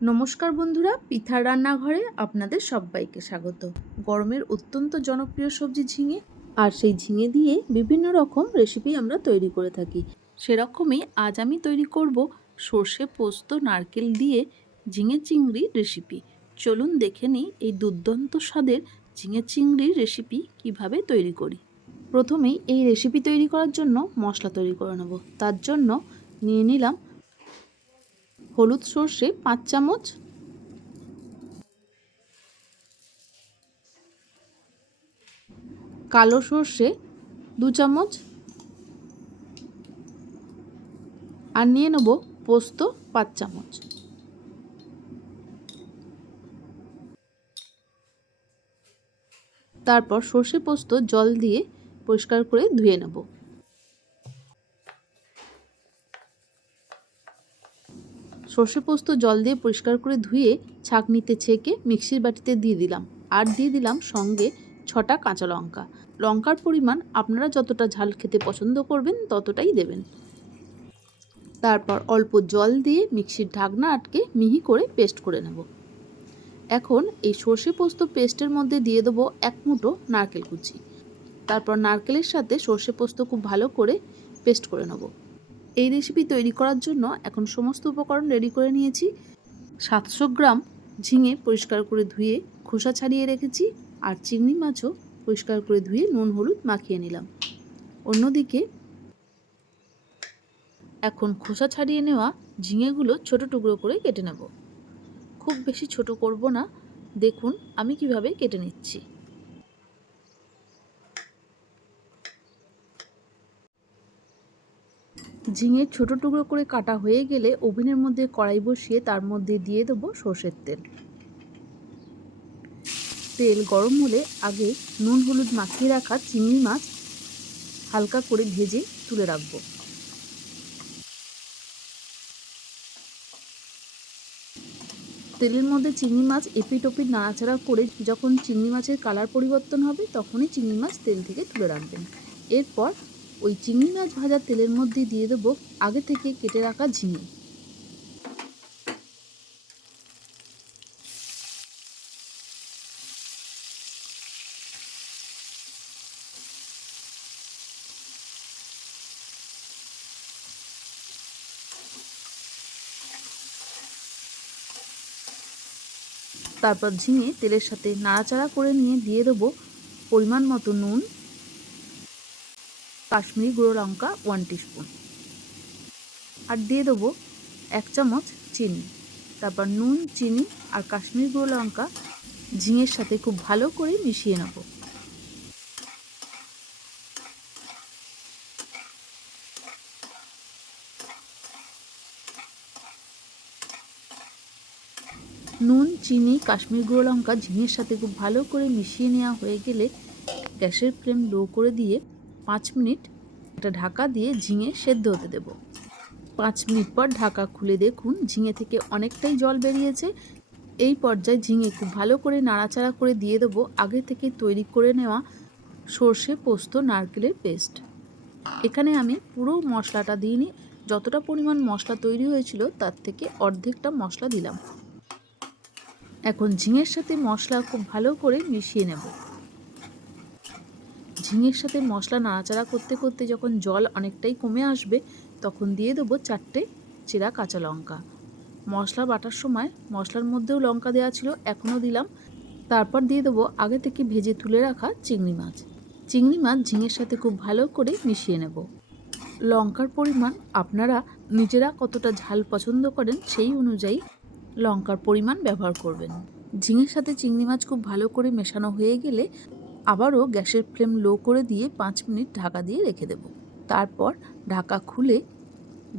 নমস্কার বন্ধুরা, পিঠার রান্নাঘরে আপনাদের সবাইকে স্বাগত। গরমের অত্যন্ত জনপ্রিয় সবজি ঝিঙে, আর সেই ঝিঙে দিয়ে বিভিন্ন রকম রেসিপি আমরা তৈরি করে থাকি। সেরকমই আজ আমি তৈরি করব সর্ষে পোস্ত নারকেল দিয়ে ঝিঙে চিংড়ি রেসিপি চলুন দেখে নিই এই দুর্দান্ত স্বাদের ঝিঙে চিংড়ির রেসিপি কীভাবে তৈরি করি। প্রথমেই এই রেসিপি তৈরি করার জন্য মশলা তৈরি করে নেব। তার জন্য নিয়ে নিলাম হলুদ সর্ষে, পাঁচ চামচ। কালো সর্ষে, দু চামচ। আর নিয়ে নেব পোস্ত, পাঁচ চামচ। তারপর সর্ষে পোস্ত জল দিয়ে পরিষ্কার করে ধুয়ে নেব। সর্ষে পোস্ত জল দিয়ে পরিষ্কার করে ধুয়ে ছাঁকনিতে ছেঁকে মিক্সির বাটিতে দিয়ে দিলাম। আর দিয়ে দিলাম সঙ্গে ছটা কাঁচা লঙ্কা। লঙ্কার পরিমাণ আপনারা যতটা ঝাল খেতে পছন্দ করবেন ততটাই দেবেন। তারপর অল্প জল দিয়ে মিক্সির ঢাকনা আটকে মিহি করে পেস্ট করে নেব। এখন এই সর্ষে পোস্ত পেস্টের মধ্যে দিয়ে দেবো এক মুঠো নারকেল কুচি। তারপর নারকেলের সাথে সর্ষে পোস্ত খুব ভালো করে পেস্ট করে নেব। এই রেসিপি তৈরি করার জন্য এখন সমস্ত উপকরণ রেডি করে নিয়েছি। সাতশো গ্রাম ঝিঙে পরিষ্কার করে ধুয়ে খোসা ছাড়িয়ে রেখেছি আর চিংড়ি মাছও পরিষ্কার করে ধুয়ে নুন, হলুদ মাখিয়ে নিলাম। অন্যদিকে এখন খোসা ছাড়িয়ে নেওয়া ঝিঙেগুলো ছোট টুকরো করে কেটে নেব। খুব বেশি ছোট করব না। দেখুন আমি কীভাবে কেটে নিচ্ছি। ঝিঙে ছোট টুকরো করে কাটা হয়ে গেলে ওভেনের মধ্যে কড়াই বসিয়ে তার মধ্যে দিয়ে দেবো সর্ষের তেল। তেল গরম হলে আগে নুন, হলুদ মাখিয়ে রাখা চিংড়ি মাছ হালকা করে ভেজে তুলে রাখব। তেলের মধ্যে চিংড়ি মাছ এপিট ওপিট নাড়াচাড়া করে যখন চিংড়ি মাছের কালার পরিবর্তন হবে তখনই চিংড়ি মাছ তেল থেকে তুলে রাখবেন। এরপর ওই চিংড়ি মাছ ভাজা তেলের মধ্যে দিয়ে দেবো আগে থেকে কেটে রাখা ঝিঙে। তারপর ঝিঙে তেলের সাথে নাড়াচাড়া করে নিয়ে দিয়ে দেবো পরিমাণ মতো নুন কাশ্মীরি গুঁড়ো লঙ্কা ওয়ান টিস্পুন আর দিয়ে দেবো এক চামচ চিনি। তারপর নুন, চিনি আর কাশ্মীরি গুঁড়ো লঙ্কা ঝিঙের সাথে খুব ভালো করে মিশিয়ে নেব। নুন, চিনি, কাশ্মীর গুঁড়ো লঙ্কা ঝিঙের সাথে খুব ভালো করে মিশিয়ে নেওয়া হয়ে গেলে গ্যাসের ফ্লেম লো করে দিয়ে পাঁচ মিনিট একটা ঢাকা দিয়ে ঝিঙে সেদ্ধ হতে দেব। পাঁচ মিনিট পর ঢাকা খুলে দেখুন ঝিঙে থেকে অনেকটাই জল বেরিয়েছে। এই পর্যায়ে ঝিঙে খুব ভালো করে নাড়াচাড়া করে দিয়ে দেবো। আগে থেকে তৈরি করে নেওয়া সর্ষে পোস্ত নারকেলের পেস্ট। এখানে আমি পুরো মশলাটা দিইনি। যতটা পরিমাণ মশলা তৈরি হয়েছিল তার থেকে অর্ধেকটা মশলা দিলাম। এখন ঝিঙের সাথে মশলা খুব ভালো করে মিশিয়ে নেব। ঝিঙের সাথে মশলা নাড়াচাড়া করতে করতে যখন জল অনেকটাই কমে আসবে, তখন দিয়ে দেবো চারটে চেরা কাঁচা লঙ্কা। মশলা বাটার সময় মশলার মধ্যেও লঙ্কা দেওয়া ছিল, এখনও দিলাম। তারপর দিয়ে দেবো আগে থেকে ভেজে তুলে রাখা চিংড়ি মাছ। চিংড়ি মাছ ঝিঙের সাথে খুব ভালো করে মিশিয়ে নেব। লঙ্কার পরিমাণ আপনারা নিজেরা কতটা ঝাল পছন্দ করেন সেই অনুযায়ী লঙ্কার পরিমাণ ব্যবহার করবেন। ঝিঙের সাথে চিংড়ি মাছ খুব ভালো করে মেশানো হয়ে গেলে আবারও গ্যাসের ফ্লেম লো করে দিয়ে পাঁচ মিনিট ঢাকা দিয়ে রেখে দেব। তারপর ঢাকা খুলে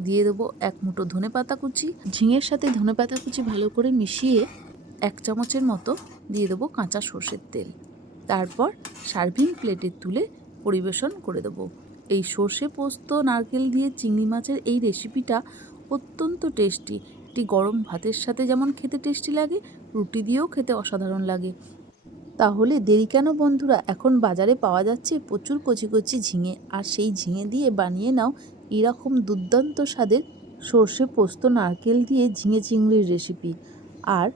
দিয়ে দেবো এক মুঠো ধনে পাতা কুচি। ঝিঙের সাথে ধনে পাতা কুচি ভালো করে মিশিয়ে এক চামচের মতো দিয়ে দেবো কাঁচা সর্ষের তেল। তারপর সার্ভিং প্লেটে তুলে পরিবেশন করে দেবো। এই সর্ষে পোস্ত, নারকেল দিয়ে চিংড়ি মাছের এই রেসিপিটা অত্যন্ত টেস্টি। একটি গরম ভাতের সাথে যেমন খেতে টেস্টি লাগে, রুটি দিয়েও খেতে অসাধারণ লাগে। তাহলে দেরি কেন বন্ধুরা? এখন বাজারে পাওয়া যাচ্ছে প্রচুর কচি কচি ঝিঙে। আর সেই ঝিঙে দিয়ে বানিয়ে নাও এরকম দুর্দান্ত স্বাদের সর্ষে পোস্ত, নারকেল দিয়ে ঝিঙে চিংড়ির রেসিপি আর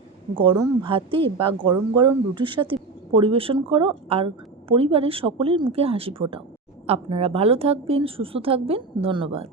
গরম ভাতে বা গরম গরম রুটির সাথে পরিবেশন করো আর পরিবারের সকলের মুখে হাসি ফোটাও। আপনারা ভালো থাকবেন, সুস্থ থাকবেন। ধন্যবাদ।